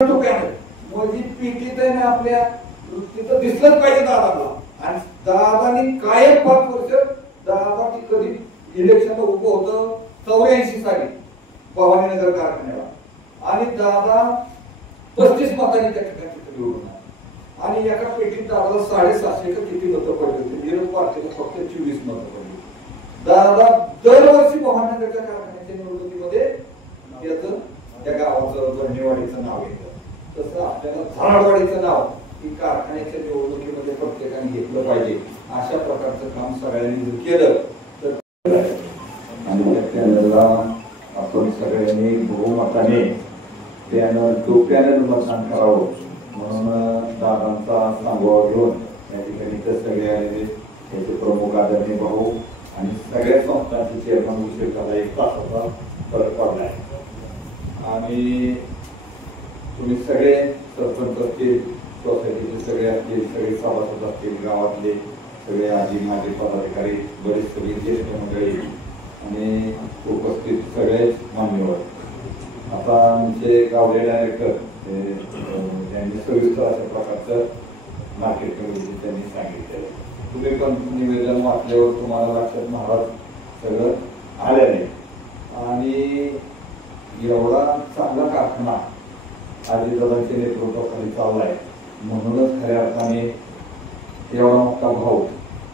म्हणजे पीटीत आहे ना आपल्या तिथं दिसलंच पाहिजे दादाला. आणि दादानी कायम 5 वर्ष दादा ती कधी इलेक्शनला उभं होतं 84 साली भवानीनगर कारखान्याला आणि दादा 35 मतांनी त्या ठिकाणी तिथे निवडून आणि एका पेटीत दादाला 750 का किती मतं पडली होती. विरोध पार्टीला फक्त 24 मतं पडली. दादा दरवर्षी भवानीनगरच्या कारखान्याच्या निवडणुकीमध्ये याचं त्या गावाचं गंडेवाडीचं नाव येतं. तसं आपल्याला झाडवाडीचं नाव ही कारखान्याच्या निवडणुकीमध्ये प्रत्येकाने घेतलं पाहिजे. अशा प्रकारचं काम सगळ्यांनी जर केलं तर आणि त्या पॅनलला आपण सगळ्यांनी बहुमताने पॅनल मतदान करावं म्हणून दादांचा सांगोवा घेऊन या ठिकाणी तर सगळे आलेले त्याचे प्रमुख आदरणीय भाऊ आणि सगळ्या संस्थांचे चेअरमन उशीर झाला 1 तासाचा फरक पडला आहे. आणि तुम्ही सगळे सरपंच असतील, सोसायटीचे सगळे असतील, सगळे सभासद असतील, गावातले सगळे आजी माजी पदाधिकारी, बरेच सगळे ज्येष्ठ मंडळी आणि उपस्थित सगळेच मान्यवर. आता आमचे गावडे डायरेक्टर त्यांनी सविस्तर अशा प्रकारचं मार्केट कमिटी त्यांनी सांगितलेलं. तुम्ही पण निवेदन वाचल्यावर तुम्हाला लक्षात महाराज सगळं आलेलं आहे. आणि एवढा चांगला कारखाना आजीदादांच्या नेतृत्वाखाली चाललाय म्हणूनच खऱ्या अर्थाने एवढा मोठा भाऊ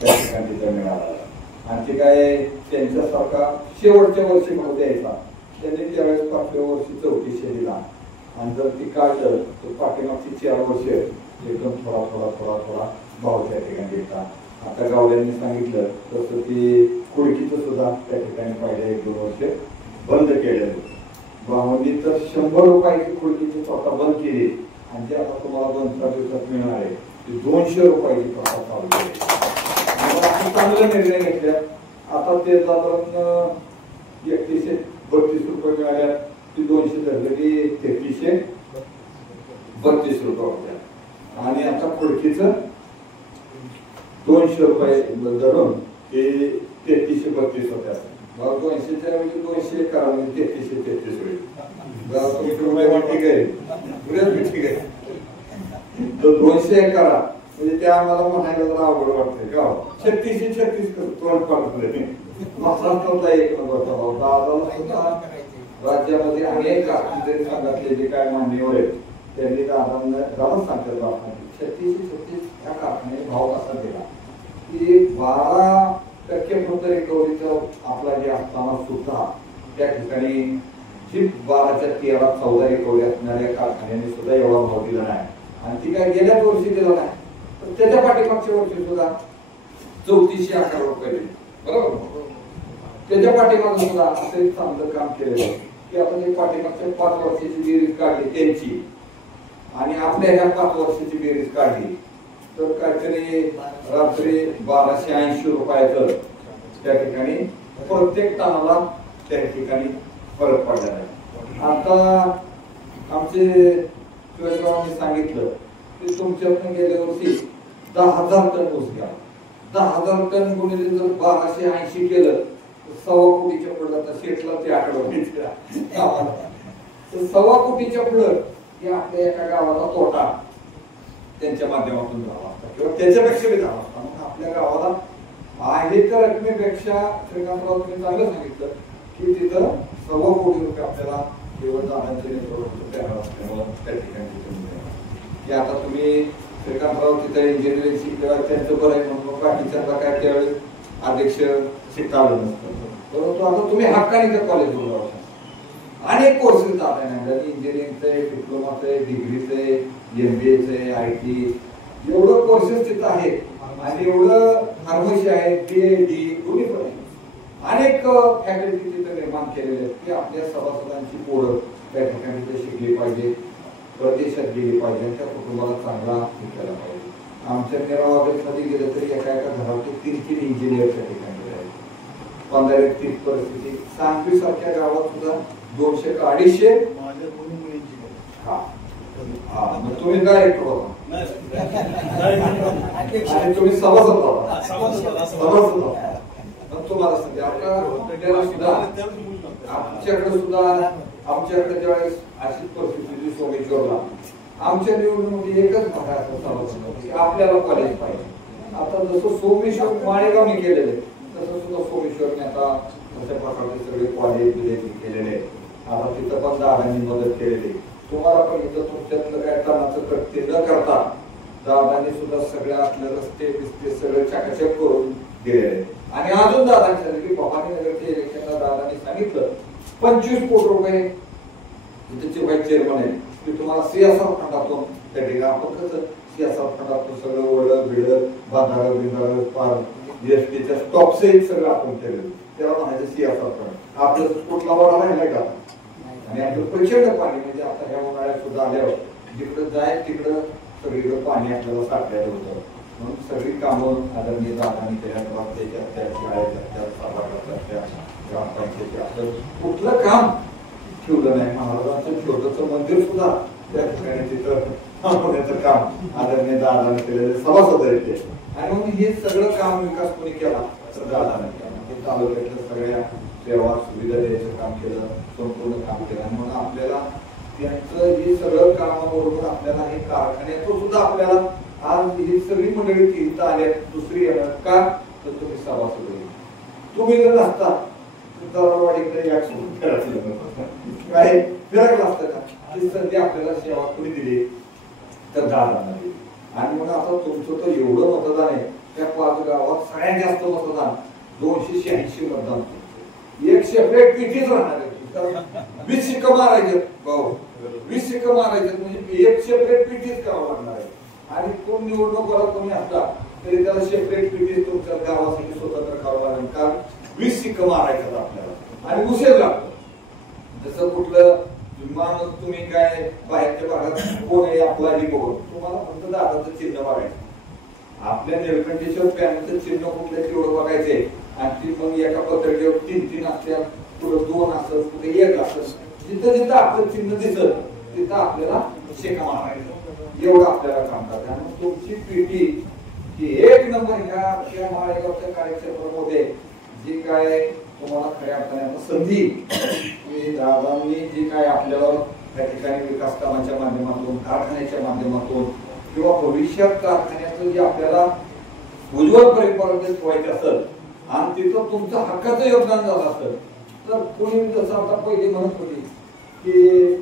त्या ठिकाणी तिथे मिळाला. आणखी काय त्यांच्यासारखा शेवटच्या वर्षी भाऊ द्यायचा त्यांनी त्यावेळेस 5व्या वर्षी 3400 दिला आणि जर ती काढलं तर पाठीमागची 4 वर्ष एकदम थोडा थोडा थोडा थोडा भाव त्या ठिकाणी देतात. आता गावड्यांनी सांगितलं तसं ती कुडकीचं सुद्धा त्या ठिकाणी पहिले 1-2 वर्ष बंद केलेलं. भावांनी तर 100 रुपयाची खुर्चीची स्वतः बंद केली आणि जे आता तुम्हाला 2-4 दिवसात मिळणार आहे ती 200 रुपयाची प्रथा चालू केली. चांगला निर्णय घेतला. आता ते साधारण 3132 रुपये मिळाल्या ती 200 धरले की 3332 रुपये होत्या आणि आता खुर्चीचं 200 रुपये धरून ते 3332 होत्या. 200च्या म्हणजे 200 करा म्हणजे 3333 होईल. तुम्ही रुपये ठीक आहे ठीक आहे. तर 200 करा म्हणजे त्या आम्हाला म्हणायला जरा अवघड वाटतंय का 3636 तोंड पडतंय. महाराष्ट्रातला एक नंबरचा भाव. दादाला सुद्धा राज्यामध्ये अनेक कारखानदारी संघातले जे काय मान्यवर आहेत त्यांनी दादाच सांगतात आपण 3636 या कारखान्याने भाव कसा दिला की 12% फक्त रिकव्हरीचा आपला जे असताना सुद्धा त्या ठिकाणी जी 12च्या 13 14 रिकव्हरी असणाऱ्या कारखान्याने सुद्धा एवढा भाव दिला नाही. आणि ती काय गेल्याच वर्षी दिला नाही तर त्याच्या पाठीमागच्या वर्षी सुद्धा 3411 रुपये दिले. बरोबर. त्याच्या पाठीमागे सुद्धा असं एक चांगलं काम केलेलं की आपण एक पाठीमागच्या 5 वर्षाची बेरीज काढली त्यांची आणि आपल्या ह्या 5 वर्षाची बेरीज काढली तर काहीतरी रात्री 1280 रुपयाचं त्या ठिकाणी प्रत्येक टनाला त्या ठिकाणी फरक पडलेला आहे. आता आमचे शिवाजीरावांनी सांगितलं की तुमच्याकडून गेल्या वर्षी 10,000 टन ऊस घ्या. 10,000 टन गुणिले जर 1280 केलं तर 1.25 कोटीच्या पुढे आता शेटला ते आकडा तर 1.25 कोटीच्या पुढे की आपल्या एका गावाचा तोटा त्यांच्या माध्यमातून झाला असता किंवा त्याच्यापेक्षा बी झाला असता. मग आपल्या गावाला आहे त्या रकमेपेक्षा श्रीकांतराव तुम्ही चांगलं सांगितलं की तिथं 1.25 कोटी रुपये आपल्याला केवळ दादांचे नेतृत्व असल्यामुळे त्या ठिकाणी की आता तुम्ही श्रीकांतराव तिथे इंजिनिअरिंग शिकलेला त्यांचं बरं आहे म्हणून बाकीच्या काय त्यावेळेस अध्यक्ष शिकता आलं नसतं. परंतु आता तुम्ही हक्काने त्या कॉलेजवर अनेक कोर्सेस जाता इंजिनिअरिंगचे, डिप्लोमाचे, डिग्रीचे, MBAचे, IT एवढं कोर्सेस तिथं आहेत आणि एवढं फार्मसी आहे, PhD दोन्ही पण आहे. अनेक फॅकल्टी तिथे निर्माण केलेले आहेत की आपल्या सभासदांची पोरं त्या ठिकाणी ते शिकली पाहिजे, प्रदेशात गेली पाहिजे, त्या कुटुंबाला चांगला शिकायला पाहिजे. आमच्या मध्ये गेलं तरी एका घरात 3 इंजिनियर त्या ठिकाणी आहेत. 15-30 परिस्थिती सांगवी सारख्या गावात सुद्धा 200 का 250 तुम्ही डायरेक्टर होता आणि तुम्ही सभासद होता तुम्हाला सुद्धा आमच्याकडे सुद्धा आमच्याकडे ज्यावेळेस अशीच परिस्थिती सोमेश्वरला आमच्या निवडणुकीमध्ये एकच भाग चालू की आपल्याला कॉलेज पाहिजे. आता जसं सोमेश्वर माळेगाव मी केलेले तसं सुद्धा सोमेश्वरने आता तशा प्रकारचे सगळे कॉलेज केलेले. आता तिथं पण दादांनी मदत केलेली. तुम्हाला पण इथं तुमच्यातलं काय कामाचं कृत्य न करता दादांनी सुद्धा सगळे असले रस्ते बिस्ते सगळे चकाचक करून दिलेले. आणि अजून दादांनी की भवानीनगरच्या इलेक्शनला दादांनी सांगितलं 25 कोटी रुपये इथे व्हाईस चेअरमन आहे की तुम्हाला CSR फंडातून त्या ठिकाणी आपण कसं CSR फंडातून सगळं ओढ बिड बांधारं बिंधारं पार GSTच्या स्टॉप सहित सगळं आपण केलं. त्याला म्हणायचं CSR फंड. आपलं कुठला वर आलाय का आणि आपलं प्रचंड पाणी म्हणजे आता ह्या उन्हाळ्यात सुद्धा आल्यावर जिकडं जाय तिकडं सगळीकडे पाणी आपल्याला साठलेलं होतं. म्हणून सगळी कामं आदरणीय दादांनी केल्या. त्या शाळेच्या सभागृहाच्या ग्रामपंचायतीच्या आपलं कुठलं काम ठेवलं नाही. महाराजांचं छोटंसं मंदिर सुद्धा त्या ठिकाणी तिथं थांबवण्याचं काम आदरणीय दादांनी केलेलं सभासद आहेत ते. आणि म्हणून हे सगळं काम विकास कोणी केला तर दादाने केला. हे तालुक्यातल्या सगळ्या सेवा सुविधा द्यायचं काम केलं, संपूर्ण काम केलं. आणि म्हणून आपल्याला त्यांचं हे सगळं कामाबरोबर आपल्याला हे कारखान्यातून सुद्धा आपल्याला आज ही सगळी मंडळी इथं आल्या. दुसरी येणार का तर तुम्ही सभासद होईल. तुम्ही जर नसता दरवाडीकडे या काय फिरकलं असतं का. ही संधी आपल्याला सेवा कोणी दिली तर दादांना दिली. आणि म्हणून आता तुमचं तर एवढं मतदान आहे त्या 5 गावात सगळ्यात जास्त मतदान 286 मतदान. एक सेपरेट पीटीच राहणार आहे. 20 शिक्का मारायचे भाऊ 20 शिक्का मारायचे म्हणजे एक सेपरेट पीटीच करावं लागणार आहे. आणि कोण निवडणुकीला कोणी असला तरी त्याला सेपरेट पीटीच तुमच्या गावासाठी स्वतंत्र करावं लागेल. कारण 20 शिक्का मारायचं आपल्याला आणि उशीर लागतो. जसं कुठलं माणूस तुम्ही काय बाहेरच्या भागात कोण आहे आपला ही बघून तुम्हाला फक्त दादाचं चिन्ह बघायचं. आपल्या निळकंठेश्वर पॅनचं चिन्ह कुठलं तेवढं बघायचंय. आणि ती मग एका पत्रिकेवर 3 असल्या पुढे 2 असेल कुठे 1 असेल जिथं जिथं आपलं चिन्ह दिसत तिथं आपल्याला शेका मारायचं. एवढं आपल्याला काम करतात. आणि तुमची पीटी ही 1 नंबर ह्या माळेगावच्या कार्यक्षेत्रामध्ये जी काय तुम्हाला खऱ्या अर्थाने संधी दादांनी जी काय आपल्याला त्या ठिकाणी विकास कामाच्या माध्यमातून कारखान्याच्या माध्यमातून किंवा भविष्यात कारखान्याचं जे आपल्याला उज्ज्वल परिपर्यंत ठेवायचं असेल आणि तिथं तुमचं हक्काचं योगदान झालं असेल तर कोणी जसं आता पहिले म्हणत होती की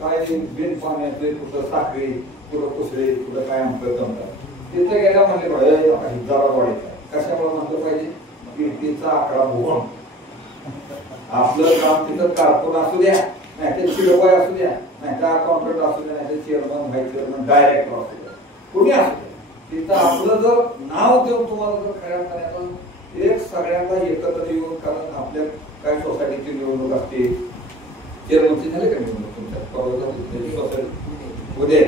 काय बिन पाण्याचे कुठं साखळी कुठं कुसळे कुठं काय म्हणतात जमतात तिथं गेल्या म्हणजे जरा वाढायचा. कशामुळे म्हटलं पाहिजे कीर्तीचा आकडा भुवन. आपलं काम तिथं कारकून असू द्या नाही ते शिरबाई असू द्या नाही त्या अकाउंटंट असू द्या नाही ते चेअरमन व्हाईस चेअरमन डायरेक्टर असू द्या कुणी असू द्या तिथं आपलं जर नाव देऊन तुम्हाला जर खऱ्या करण्याचं एक सगळ्यांना एकत्र येऊन कारण आपल्या काय सोसायटीची निवडणूक असते. चेअरमनची झाले का निवडणूक तुमच्या सोसायटी उद्या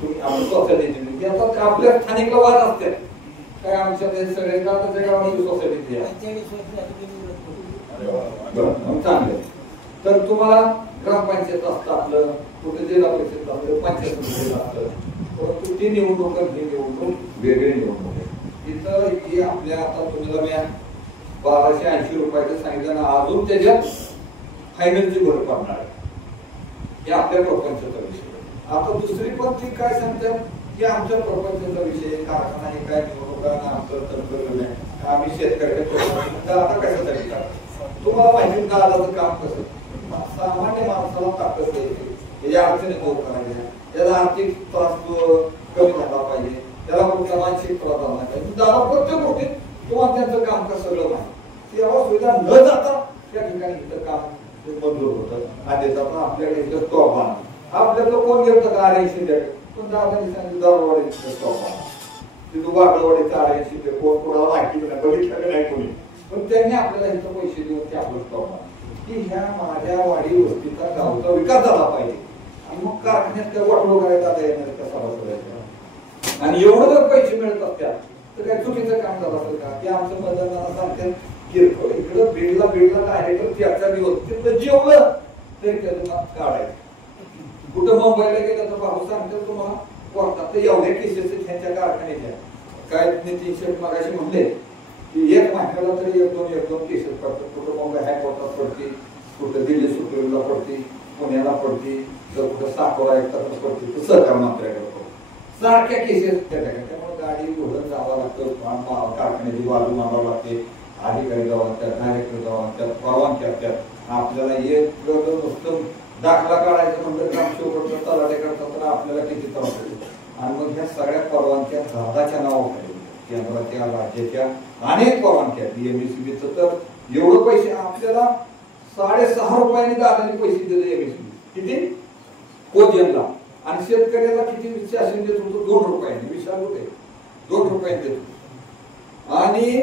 तुम्ही आपण सोसायटीची आता आपल्या स्थानिकला वाद असते काय आमच्या सगळे गावाची सोसायटीची चांगले तर तुम्हाला ग्रामपंचायत असतं आपलं कुठे जिल्हा परिषद असतं पंचायत समितीला असतं. परंतु ती निवडणूक ही निवडणूक वेगळी निवडणूक आहे. तिथं ही आपल्या आता तुम्हाला मी 1280 रुपयाचं सांगितलं ना अजून त्याच्यात फायनलची भर पडणार आहे. हे आपल्या प्रपंचाचा विषय. आता दुसरी पण ती काय सांगतात की आमच्या प्रपंचाचा विषय कारखाना हे काय निवडणुका आमचं तंत्र नाही आम्ही शेतकऱ्याच्या आता कशासाठी तुम्हाला माहिती दादाचं काम कसं सामान्य माणसाला ताकद द्यायची त्याच्या अडचणी दूर करायच्या त्याला आर्थिक त्रास कमी झाला पाहिजे त्याला कुठला मानसिक त्रास झाला नाही पाहिजे. दादा प्रत्येक गोष्टीत तुम्हाला त्यांचं काम कसं सगळं माहिती सेवा सुविधा न जाता त्या ठिकाणी इथं काम मंजूर होतं. आणि त्याचा आपल्याकडे इथं स्टॉप आणा आपल्याकडं कोण घेतं का 80 पण दादानी सांगितलं दरवाडी स्टॉप आणा तिथं वागळवाडीचं 80 कोण कोणाला माहिती नाही बघितलं नाही कोणी पण त्यांनी आपल्याला इथं पैसे देऊन ते आपलं स्टॉप आणा की ह्या माझ्या वाडी वस्तीचा गावचा विकास झाला पाहिजे. आणि मग कारखान्यात काय वाटलो करायचा आता येणार कसा बसवायचा आणि एवढं जर पैसे मिळत असतात तर काय चुकीचं काम झालं असेल का ते आमचं मतदारांना सांगतात किरकोळ इकडं बीडला काय तर 4 दिवस तिथं जेवलं तरी त्यातून काढायचं. कुठं मुंबईला गेलं तर भाऊ सांगतात तुम्हाला कोर्टात तर एवढ्या केसेस त्यांच्या कारखान्याच्या काय नितीन शेठ मगाशी म्हणले की 1 महिन्याला तरी 1-2 केसेस पडतात. कुठं मुंबई हायकोर्टात पडते कुठं दिल्ली सुप्रीमला पडते, पुण्याला पडते, जर कुठं साखर ऐकतात पडते तर सहकार मंत्र्याकडे पडते, सारख्या केसेस त्या ठिकाणी. त्यामुळे गाडी घोडत जावं लागतं, कारखान्याची बाजू मारावं लागते, अधिकारी जावं लागतात, डायरेक्टर जावं लागतात, परवानगी असतात. आपल्याला एक नुसतं दाखला काढायचं म्हणलं ग्रामसेवक तलाठी करतात तर आपल्याला किती त्रास होतो. आणि मग ह्या सगळ्या परवानग्या दादाच्या नावाखाली केंद्राच्या राज्याच्या अनेक परवानग्या एमएससीबीचं तर एवढं पैसे आपल्याला 6.5 रुपयांनी दादाने पैसे दिले एमएससीबी किती कोजनला, आणि शेतकऱ्याला किती शासन देत होतो 2 रुपयांनी, विचार होते 2 रुपयांनी देत होतो, आणि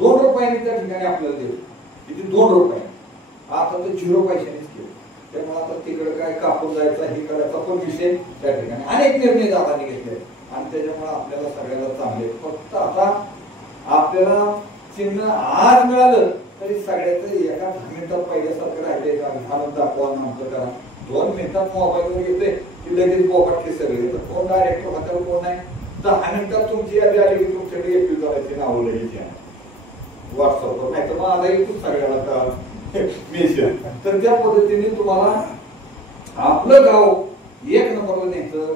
2 रुपयांनी त्या ठिकाणी आपल्याला देतो किती 2 रुपये. आता तर 0 पैशानेच केलं. त्यामुळे आता तिकडे काय कापून जायचा हे करायचा पण विषय त्या ठिकाणी अनेक निर्णय दादाने घेतले आणि त्याच्यामुळे आपल्याला सगळ्याला चांगले. फक्त आता आपल्याला चिन्ह आज मिळालं तरी सगळ्याच एका 10 मिनिटात पहिल्यासारखं राहिले का घालून दाखवा आमचं करा. 2 मिनिटात मोबाईलवर येते की लगेच बोकाटले सगळे, तर कोण डायरेक्टर होत्यावर कोण नाही. 10 मिनिटात तुमची यादी आली की तुमच्याकडे एपी करायची नावं लगेच व्हॉट्सअपवर, नाही तर मला येतो सगळ्याला मेसेज. तर त्या पद्धतीने तुम्हाला आपलं गाव एक नंबरला न्यायचं.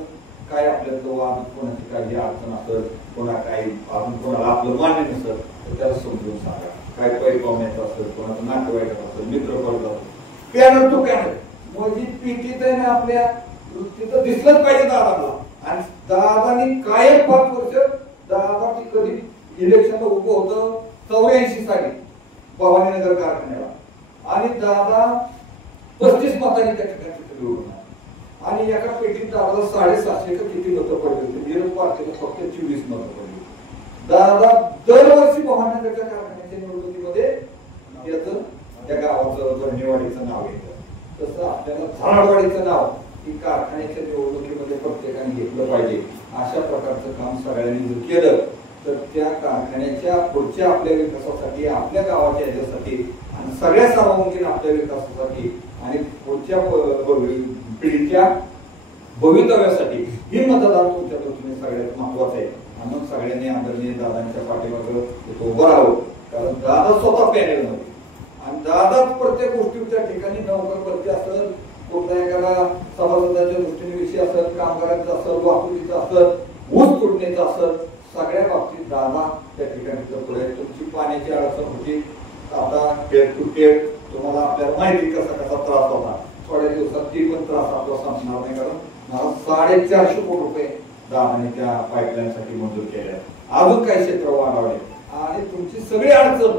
काय आपल्याला वाद कोणाची काही अडचण असेल, कोणा काही अजून कोणाला आपलं मान्य नसेल तर त्याला समजून सांगा. काय पैपावण्याचं असेल, कोणाचं नातेवाईक असेल, मित्र पडत असेल, पॅनल टू पॅनल म्हणजे पीटीत आहे ना आपल्या तिथं दिसलंच पाहिजे दादाला. आणि दादानी कायम 5 वर्ष दादा कधी इलेक्शनला उभं होतं 84 साली भवानीनगर कारखान्याला, आणि दादा 35 मतांनी त्या ठिकाणी निवडून. आणि एका पेटीत दादाला 750 का किती मतं पडली, विरोध पार्टीला फक्त 24 मतं पडली. दादा दरवर्षी भवानीनगरच्या कारखान्याच्या निवडणुकीमध्ये याचं त्या गावाचं धरणेवाडीचं नाव येतं. तसं आपल्याला झाडवाडीचं नाव ही कारखान्याच्या निवडणुकीमध्ये प्रत्येकाने घेतलं पाहिजे. अशा प्रकारचं काम सगळ्यांनी जर केलं तर त्या कारखान्याच्या पुढच्या आपल्या विकासासाठी, आपल्या गावाच्या याच्यासाठी आणि सगळ्या सर्वांगीण आपल्या विकासासाठी आणि पुढच्या पिढीच्या भवितव्यासाठी ही मतदार तुमच्या दृष्टीने सगळ्यात महत्वाचं आहे. म्हणून सगळ्यांनी आदरणीय दादांच्या पाठीमागे उभं राहावं. कारण दादा स्वतः पॅनल मध्ये आणि दादाच प्रत्येक गोष्टीच्या ठिकाणी नोकर भरती असेल, कुठल्या एखादा सभासदाच्या दृष्टीने विषय असेल, कामगारांचा असेल, वाहतुकीचा असेल, ऊस तोडण्याचा असेल, सगळ्या बाबतीत दादा त्या ठिकाणी पुढे. तुमची पाण्याची अडचण होती, आता पेड टू पेड तुम्हाला आपल्याला माहिती कसा कसा त्रास होता. थोड्या दिवसात ती पण त्रास आपला संपणार नाही, कारण मला 450 कोटी रुपये दादाने त्या पाईपलाईनसाठी मंजूर केल्या. अजून काही क्षेत्र वाढवले आणि तुमची सगळी अडचण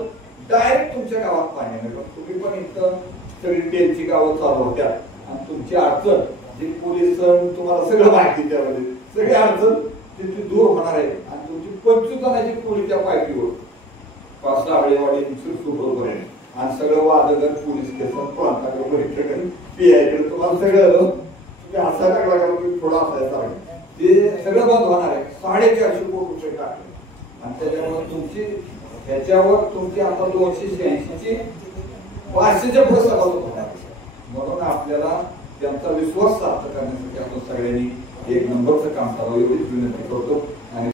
डायरेक्ट तुमच्या गावात पाणी मिळतं. तुम्ही पण इथं सगळी तेलची गावं चालू होत्या आणि तुमची अडचण जी पोलीस तुम्हाला सगळं माहिती त्यामध्ये सगळी अडचण तिथे दूर होणार आहे. आणि तुमची 25 जणांची पोलीस त्या पायपीवर 5 आळेवाडी बरोबर आहे आणि सगळं वादगर पोलीस स्टेशन प्रांताकडे पीआयकडे तुम्हाला सगळं असा टाकला थोडा असायचा ते सगळं बंद होणार आहे. 450 कोटी रुपये टाकले आणि त्याच्यामुळे तुमची ह्याच्यावर तुमची आता 286ची 500च्या पुढे सभासद होणार. म्हणून आपल्याला त्यांचा विश्वास सार्थ करण्यासाठी आपण सगळ्यांनी एक नंबरचं काम करावं एवढीच विनंती करतो. आणि